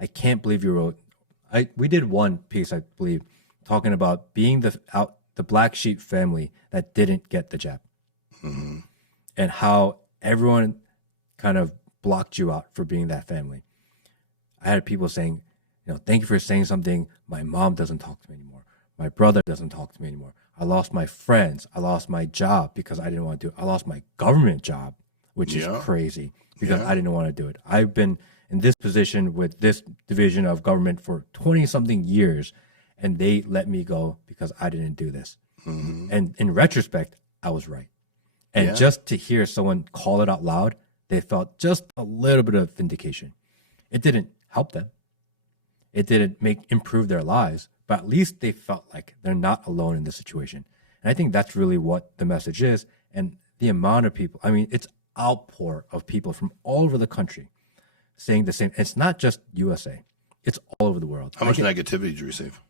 I can't believe you wrote. We did one piece, I believe, talking about being the black sheep family that didn't get the jab, and how everyone kind of blocked you out for being that family. I had people saying, thank you for saying something. My mom doesn't talk to me anymore. My brother doesn't talk to me anymore. I lost my friends. I lost my job because I didn't want to do it. I lost my government job, which is crazy because I didn't want to do it. I've been in this position with this division of government for 20-something years, and they let me go because I didn't do this. And in retrospect, I was right. And just to hear someone call it out loud, they felt just a little bit of vindication. It didn't help them. It didn't improve their lives, but at least they felt like they're not alone in this situation. And I think that's really what the message is. And the amount of people, I mean, it's outpour of people from all over the country saying the same. It's not just USA. It's all over the world. How much negativity did you receive?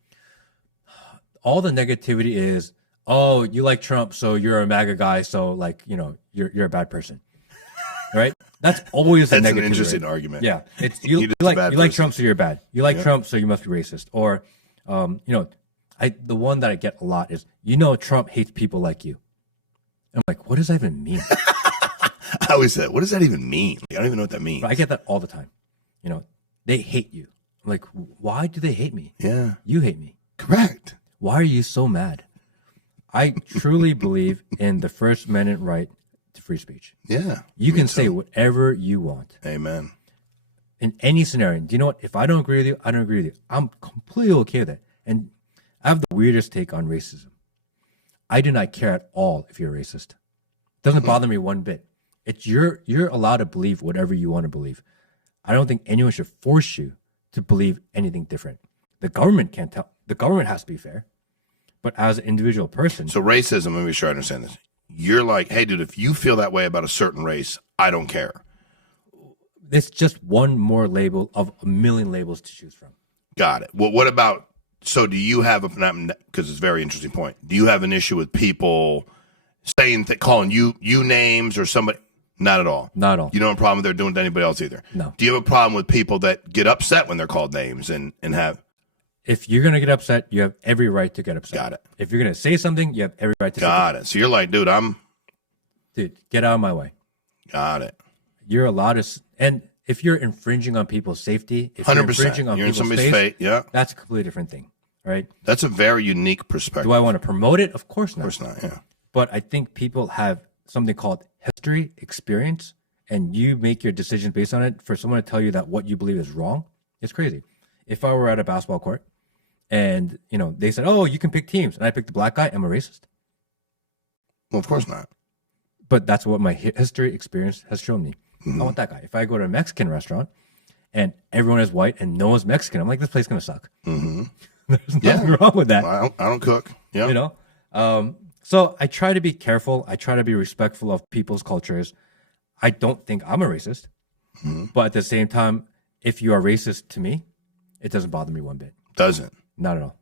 All the negativity is, oh, you like Trump, so you're a MAGA guy, so like, you're a bad person. Right? That's always the negativity. That's an interesting argument. Yeah. It's you like Trump, so you're bad. You like Trump, so you must be racist. Or the one that I get a lot is, Trump hates people like you. I'm like, what does that even mean? I always said, what does that even mean? Like, I don't even know what that means. But I get that all the time. They hate you. I'm like, why do they hate me? Yeah. You hate me. Correct. Why are you so mad? I truly believe in the First Amendment right to free speech. Yeah. You can say whatever you want. Amen. In any scenario. Do you know what? If I don't agree with you, I don't agree with you. I'm completely okay with it. And I have the weirdest take on racism. I do not care at all if you're a racist. It doesn't bother me one bit. It's you're allowed to believe whatever you want to believe. I don't think anyone should force you to believe anything different. The government can't tell. The government has to be fair. But as an individual person. So racism, let me be sure I understand this. You're like, hey, dude, if you feel that way about a certain race, I don't care. It's just one more label of a million labels to choose from. Got it. Well, what about, so do you have, because it's a very interesting point, do you have an issue with people saying, calling you names or somebody? Not at all. Not at all. You don't have a problem with they're doing it to anybody else either? No. Do you have a problem with people that get upset when they're called names and have? If you're going to get upset, you have every right to get upset. Got it. If you're going to say something, you have every right to Got it. So you're like, dude, get out of my way. Got it. You're allowed to, and if you're infringing on people's safety, if 100%. you're infringing on You're in people's somebody's space, fate, that's a completely different thing, right? That's a very unique perspective. Do I want to promote it? Of course not. Of course not, yeah. But I think people have something called history, experience, and you make your decisions based on it. For someone to tell you that what you believe is wrong, it's crazy. If I were at a basketball court and, they said, oh, you can pick teams, and I picked the black guy, I'm a racist. Well, of course not. But that's what my history experience has shown me. I want that guy. If I go to a Mexican restaurant and everyone is white and no one's Mexican, I'm like, this place is going to suck. There's nothing wrong with that. Well, I don't cook. Yeah. So I try to be careful. I try to be respectful of people's cultures. I don't think I'm a racist. But at the same time, if you are racist to me, it doesn't bother me one bit. Doesn't? Not at all.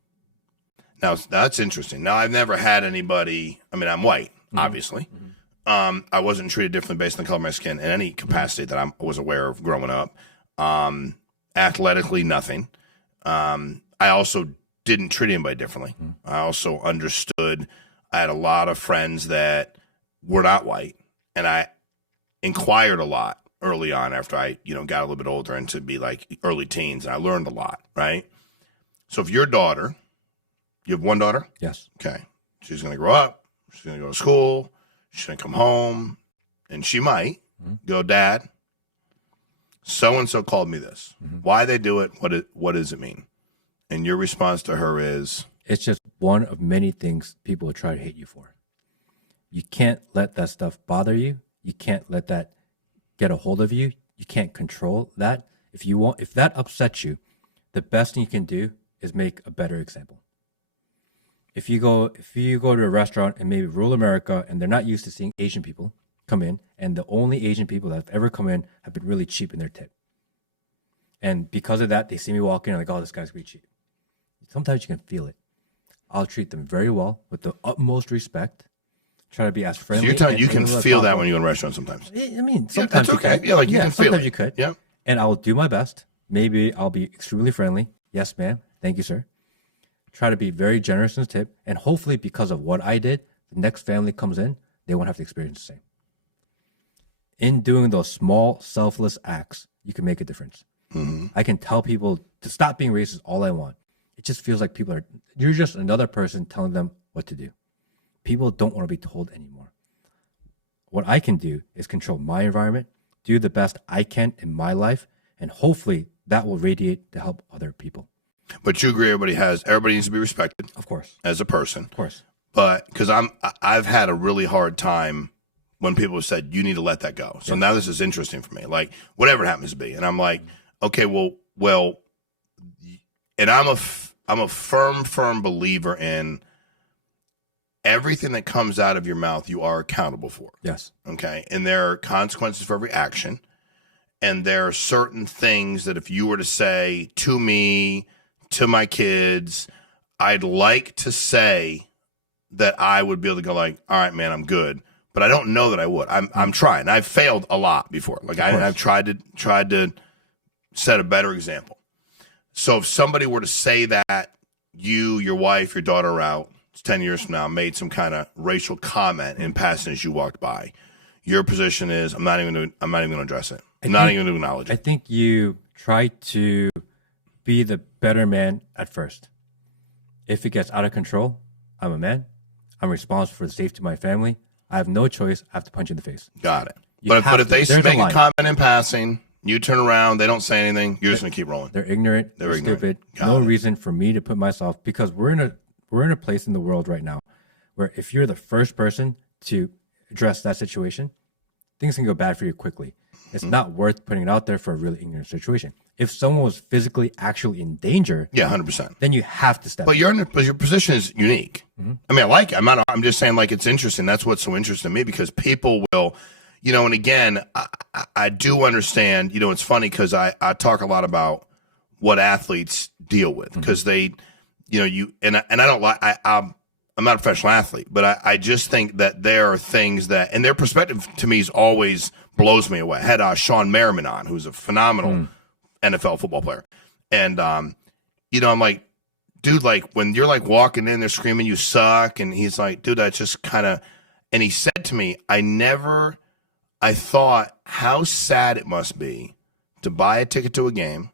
Now, that's interesting. Now, I've never had anybody, I'm white, obviously. I wasn't treated differently based on the color of my skin in any capacity that I was aware of growing up. Athletically, nothing. I also didn't treat anybody differently. I also understood. I had a lot of friends that were not white, and I inquired a lot early on after I, got a little bit older and to be like early teens, and I learned a lot, right? So if your daughter, you have one daughter? Yes. Okay. She's going to grow up. She's going to go to school. She's going to come home, and she might go, Dad, so-and-so called me this. Why they do it, what does it mean? And your response to her is? It's just one of many things people will try to hate you for. You can't let that stuff bother you. You can't let that get a hold of you. You can't control that. If that upsets you, the best thing you can do is make a better example. If you go to a restaurant in maybe rural America and they're not used to seeing Asian people come in, and the only Asian people that have ever come in have been really cheap in their tip. And because of that, they see me walk in and like, oh, this guy's really cheap. Sometimes you can feel it. I'll treat them very well with the utmost respect. Try to be as friendly. So you're telling you can feel that when you go to restaurants sometimes? I mean, sometimes that's okay. you can. Yeah, like you can feel it. Sometimes you could. Yeah. And I'll do my best. Maybe I'll be extremely friendly. Yes, ma'am. Thank you, sir. Try to be very generous in the tip. And hopefully because of what I did, the next family comes in, they won't have to experience the same. In doing those small, selfless acts, you can make a difference. I can tell people to stop being racist all I want. It just feels like you're just another person telling them what to do. People don't want to be told anymore. What I can do is control my environment, do the best I can in my life, and hopefully that will radiate to help other people. But you agree everybody needs to be respected. Of course. As a person. Of course. But because I've had a really hard time when people have said, you need to let that go. So now this is interesting for me. Like, whatever it happens to be. And I'm like, okay, well, and I'm a firm believer in everything that comes out of your mouth, you are accountable for. Yes. Okay. And there are consequences for every action. And there are certain things that if you were to say to me, to my kids, I'd like to say that I would be able to go like, all right, man, I'm good. But I don't know that I would. I'm trying. I've failed a lot before. Like I've tried to set a better example. So if somebody were to say that you, your wife, your daughter are out 10 years from now, made some kind of racial comment in passing as you walked by, your position is I'm not even going to address it. I'm not even going to acknowledge it. I think you try to be the better man at first. If it gets out of control, I'm a man. I'm responsible for the safety of my family. I have no choice. I have to punch you in the face. Got it. But if they make a comment in passing, you turn around, they don't say anything, you're just going to keep rolling. They're ignorant. They're stupid. No reason for me to put myself, because we're in a place in the world right now where if you're the first person to address that situation, things can go bad for you quickly. It's not worth putting it out there for a really ignorant situation. If someone was physically actually in danger, 100%. Then you have to step But your position is unique. I mean, I like it. I'm just saying, like, it's interesting. That's what's so interesting to me, because people will, and again, I do understand, it's funny because I talk a lot about what athletes deal with, because they, and I don't like, I'm not a professional athlete, but I just think that there are things that, and their perspective to me is always blows me away. I had Shawn Meaike on, who's a phenomenal NFL football player. And, I'm like, dude, like when you're like walking in, they're screaming, you suck. And he's like, dude, that's just kind of, and he said to me, I thought how sad it must be to buy a ticket to a game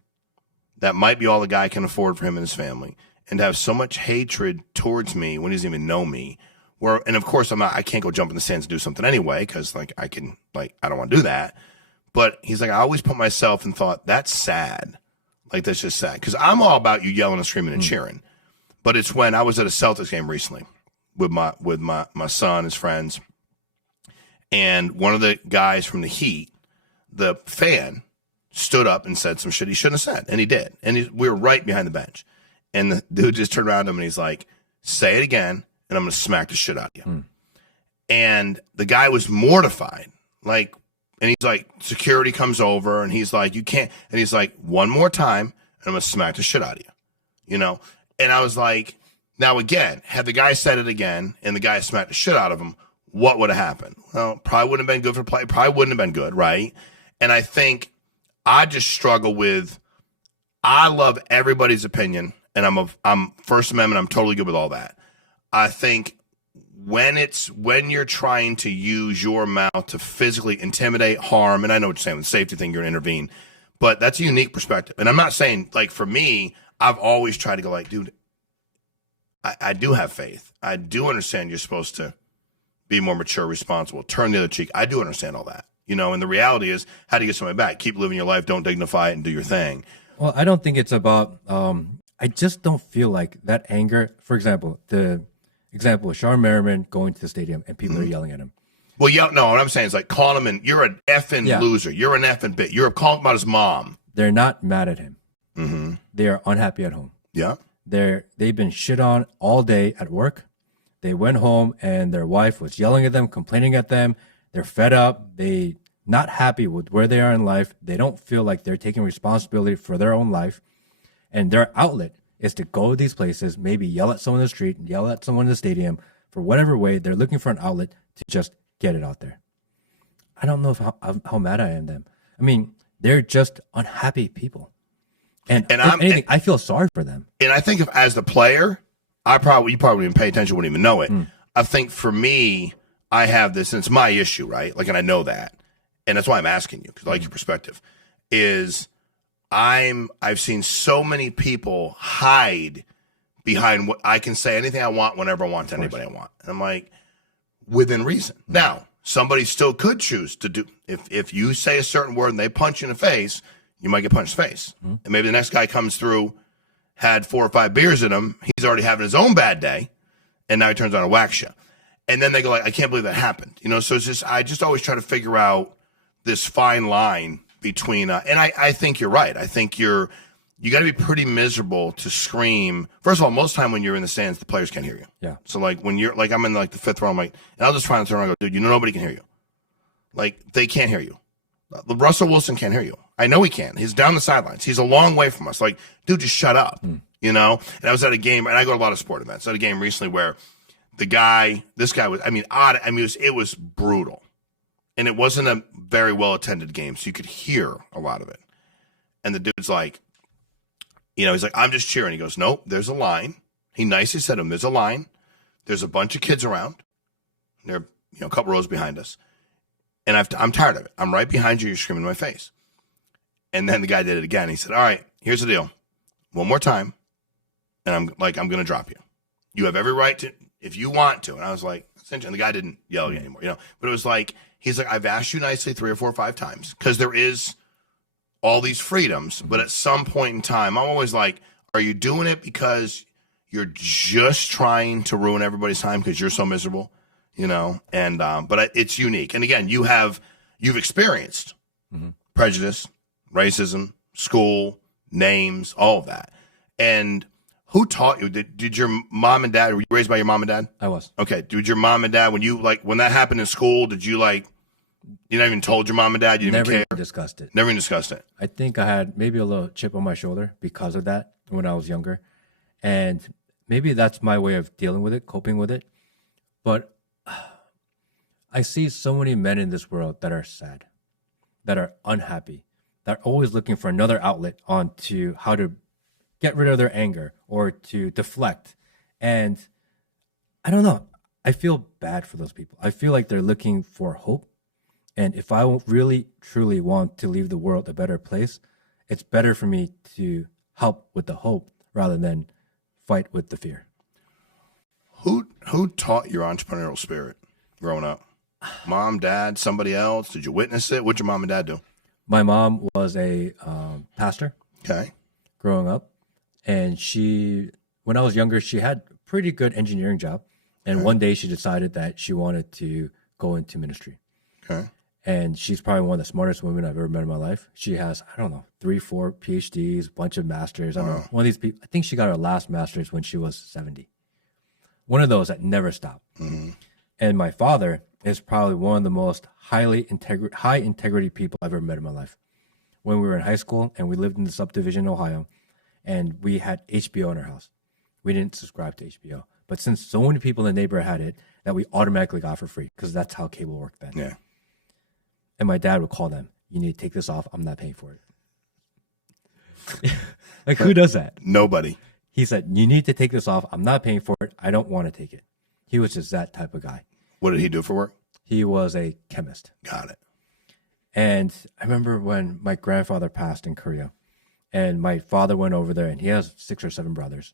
that might be all the guy can afford for him and his family, and to have so much hatred towards me when he doesn't even know me. And of course I can't go jump in the sands and do something anyway, because I don't want to do that. But he's like, I always put myself and thought, that's sad. Like, that's just sad. Because I'm all about you yelling and screaming and cheering. But it's when I was at a Celtics game recently with my son, his friends, and one of the guys from the Heat, the fan, stood up and said some shit he shouldn't have said. And he did. And we were right behind the bench. And the dude just turned around to him and he's like, say it again, and I'm going to smack the shit out of you. And the guy was mortified. Like, and he's like, security comes over, and he's like, you can't. And he's like, one more time, and I'm going to smack the shit out of you. And I was like, now again, had the guy said it again, and the guy smacked the shit out of him, what would have happened? Well, probably wouldn't have been good for play. Probably wouldn't have been good, right? And I think I just struggle with, I love everybody's opinion, and I'm First Amendment, I'm totally good with all that. I think when you're trying to use your mouth to physically intimidate, harm, and I know what you're saying with the safety thing, you're going to intervene, but that's a unique perspective. And I'm not saying, like, for me, I've always tried to go like, dude, I do have faith. I do understand you're supposed to be more mature, responsible, turn the other cheek. I do understand all that, and the reality is, how do you get somebody back? Keep living your life, don't dignify it, and do your thing. Well, I don't think it's about, I just don't feel like that anger. For example, the example of Shawn Meaike going to the stadium and people are yelling at him. Well, yeah, no, what I'm saying is like calling him, and you're an effing loser. You're an effing bitch. You're calling about his mom. They're not mad at him. Mm-hmm. They are unhappy at home. Yeah. They've been shit on all day at work. They went home and their wife was yelling at them, complaining at them. They're fed up. They not happy with where they are in life. They don't feel like they're taking responsibility for their own life. And their outlet is to go to these places, maybe yell at someone in the street, yell at someone in the stadium, for whatever way. They're looking for an outlet to just get it out there. I don't know how mad I am them. I mean, they're just unhappy people. And I feel sorry for them. And I think as the player, you probably didn't pay attention, wouldn't even know it. I think for me, I have this, and it's my issue, right? Like, and I know that. And that's why I'm asking you, because I like your perspective, is I've seen so many people hide behind what I can say anything I want, whenever I want, to anybody I want. And I'm like, within reason. Now, somebody still could choose to do, if you say a certain word and they punch you in the face, you might get punched in the face. And maybe the next guy comes through, had 4 or 5 beers in him, he's already having his own bad day, and now he turns on a whack you. And then they go like, I can't believe that happened. So it's just, I just always try to figure out this fine line between, and I think you're right. I think you got to be pretty miserable to scream. First of all, most of the time when you're in the stands, the players can't hear you. Yeah. So like when you're like, I'm in like the 5th row, I'm like, and I'll just finally turn around and go, dude, nobody can hear you. Like, they can't hear you. Russell Wilson can't hear you. I know he can. He's down the sidelines. He's a long way from us. Like, dude, just shut up. And I was at a game, and I go to a lot of sport events. I was at a game recently where this guy was, odd. it was brutal. And it wasn't a very well-attended game, so you could hear a lot of it. And the dude's like, he's like, I'm just cheering. He goes, nope, there's a line. He nicely said to him, there's a line. There's a bunch of kids around. They're, a couple rows behind us. And I'm tired of it. I'm right behind you. You're screaming in my face. And then the guy did it again. He said, all right, here's the deal. One more time. And I'm going to drop you. You have every right to, if you want to. And I was like, and the guy didn't yell anymore, but it was like, he's like, I've asked you nicely 3 or 4 or 5 times, because there is all these freedoms. But at some point in time, I'm always like, are you doing it because you're just trying to ruin everybody's time because you're so miserable? And but it's unique. And again, you've experienced prejudice, racism, school, names, all of that. And who taught you? Did your mom and dad, were you raised by your mom and dad? I was. Okay. Did your mom and dad, when that happened in school, did you you never even told your mom and dad? You didn't even care? Never discussed it. Never even discussed it. I think I had maybe a little chip on my shoulder because of that when I was younger. And maybe that's my way of dealing with it, coping with it. But I see so many men in this world that are sad, that are unhappy, that are always looking for another outlet onto how to get rid of their anger or to deflect. And I don't know. I feel bad for those people. I feel like they're looking for hope. And if I really, truly want to leave the world a better place, it's better for me to help with the hope rather than fight with the fear. Who taught your entrepreneurial spirit growing up? Mom, dad, somebody else? Did you witness it? What'd your mom and dad do? My mom was a pastor. Okay. Growing up. And when I was younger, she had a pretty good engineering job. And one day she decided that she wanted to go into ministry. Okay. And she's probably one of the smartest women I've ever met in my life. She has, 3, 4 PhDs, a bunch of masters. I don't know. One of these people, I think she got her last master's when she was 70. One of those that never stopped. And my father is probably one of the most high integrity people I've ever met in my life. When we were in high school and we lived in the subdivision in Ohio, and we had HBO in our house. We didn't subscribe to HBO. But since so many people in the neighborhood had it, that we automatically got for free because that's how cable worked then. Yeah. And my dad would call them, you need to take this off. I'm not paying for it. Like, who does that? Nobody. He said, you need to take this off. I'm not paying for it. I don't want to take it. He was just that type of guy. What did he do for work? He was a chemist. Got it. And I remember when my grandfather passed in Korea, and my father went over there, and he has 6 or 7 brothers,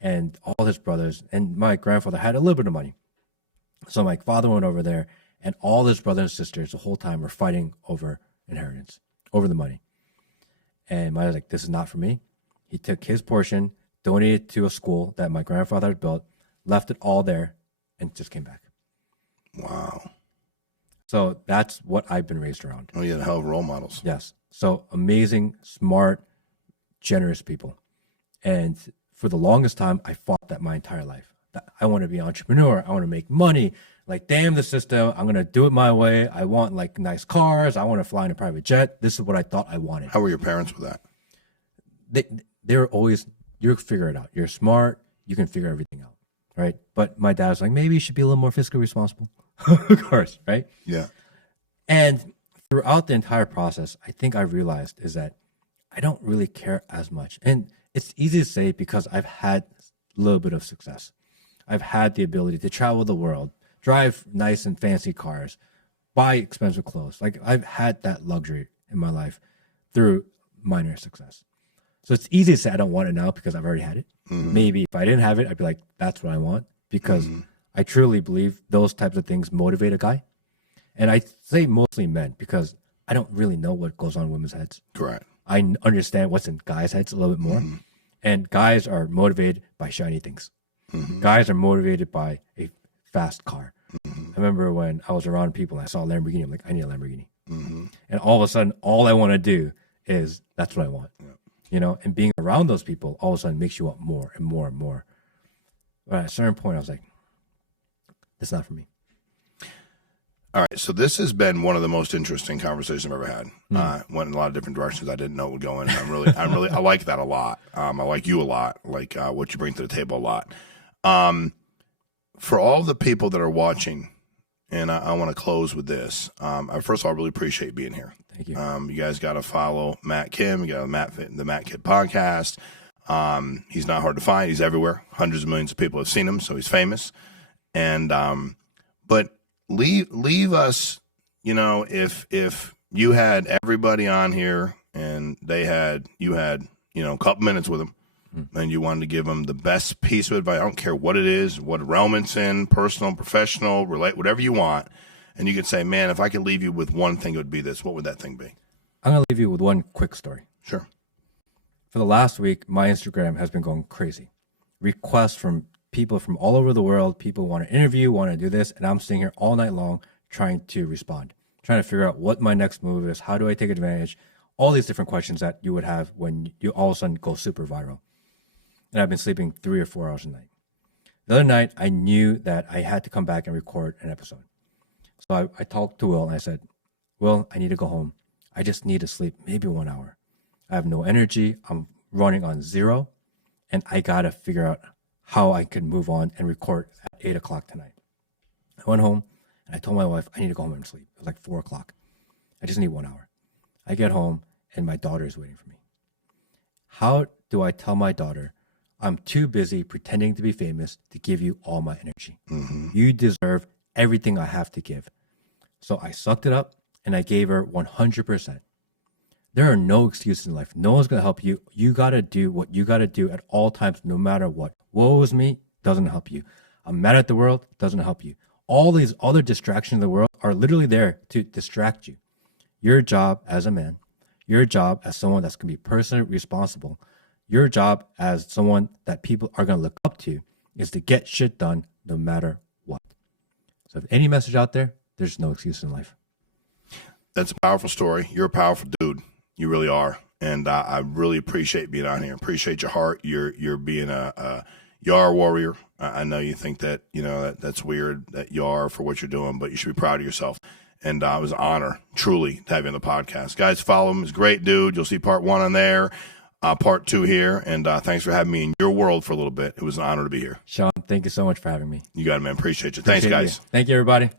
and all his brothers, and my grandfather had a little bit of money. So my father went over there, and all his brothers and sisters the whole time were fighting over inheritance, over the money. And my dad's like, this is not for me. He took his portion, donated to a school that my grandfather had built, left it all there, and just came back. Wow. So that's what I've been raised around. Oh, you had a hell of role models. Yes. So amazing, smart, generous people. And for the longest time, I fought that my entire life. I want to be an entrepreneur. I want to make money. Like, damn the system. I'm going to do it my way. I want like nice cars. I want to fly in a private jet. This is what I thought I wanted. How were your parents with that? They were always, you figure it out. You're smart. You can figure everything out. Right. But my dad was like, maybe you should be a little more fiscally responsible. Of course. Right. Yeah. And throughout the entire process, I think I realized is that I don't really care as much. And it's easy to say because I've had a little bit of success. I've had the ability to travel the world, drive nice and fancy cars, buy expensive clothes. Like, I've had that luxury in my life through minor success. So it's easy to say I don't want it now because I've already had it. Mm-hmm. Maybe if I didn't have it, I'd be like, that's what I want, because I truly believe those types of things motivate a guy. And I say mostly men because I don't really know what goes on in women's heads. Correct. I understand what's in guys' heads a little bit more. Mm-hmm. And guys are motivated by shiny things. Mm-hmm. Guys are motivated by a fast car. Mm-hmm. I remember when I was around people and I saw a Lamborghini, I'm like, I need a Lamborghini. Mm-hmm. And all of a sudden, all I want to do is, that's what I want. Yeah. You know, and being around those people all of a sudden makes you want more and more and more. But at a certain point, I was like, that's not for me. All right, so this has been one of the most interesting conversations I've ever had. Went in a lot of different directions I didn't know it would go in. I like that a lot. I like you a lot. I like what you bring to the table a lot. For all the people that are watching, and I want to close with this. First of all, I really appreciate being here. Thank you. You guys got to follow Matt Kim. You got the Matt Kim podcast. He's not hard to find. He's everywhere. Hundreds of millions of people have seen him, so he's famous. And but leave us, you know, if you had everybody on here and you had, you know, a couple minutes with them, and you wanted to give them the best piece of advice. I don't care what it is, what realm it's in, personal, professional, relate, whatever you want. And you could say, man, if I could leave you with one thing, it would be this. What would that thing be? I'm going to leave you with one quick story. Sure. For the last week, my Instagram has been going crazy. Requests from people from all over the world. People want to interview, want to do this. And I'm sitting here all night long trying to respond, trying to figure out what my next move is. How do I take advantage? All these different questions that you would have when you all of a sudden go super viral. And I've been sleeping 3 or 4 hours a night. The other night, I knew that I had to come back and record an episode. So I talked to Will and I said, Will, I need to go home. I just need to sleep maybe 1 hour. I have no energy. I'm running on zero. And I got to figure out how I could move on and record at 8 o'clock tonight. I went home and I told my wife, I need to go home and sleep. It was like 4 o'clock. I just need 1 hour. I get home and my daughter is waiting for me. How do I tell my daughter, I'm too busy pretending to be famous to give you all my energy? Mm-hmm. You deserve everything I have to give. So I sucked it up and I gave her 100%. There are no excuses in life. No one's going to help you. You got to do what you got to do at all times, no matter what. Woe is me doesn't help you. I'm mad at the world doesn't help you. All these other distractions in the world are literally there to distract you. Your job as a man, your job as someone that's going to be personally responsible, your job as someone that people are going to look up to is to get shit done no matter what. So if any message out there, there's no excuse in life. That's a powerful story. You're a powerful dude. You really are. And I really appreciate being on here. Appreciate your heart. You're being you are a warrior. I know you think that, you know, that's weird that you are for what you're doing, but you should be proud of yourself. And it was an honor, truly, to have you on the podcast. Guys, follow him. He's a great dude. You'll see part 1 on there. part 2 here. And thanks for having me in your world for a little bit. It was an honor to be here. Shawn, thank you so much for having me. You got it, man. Appreciate you. Thanks, Appreciate guys. you. Thank you, everybody.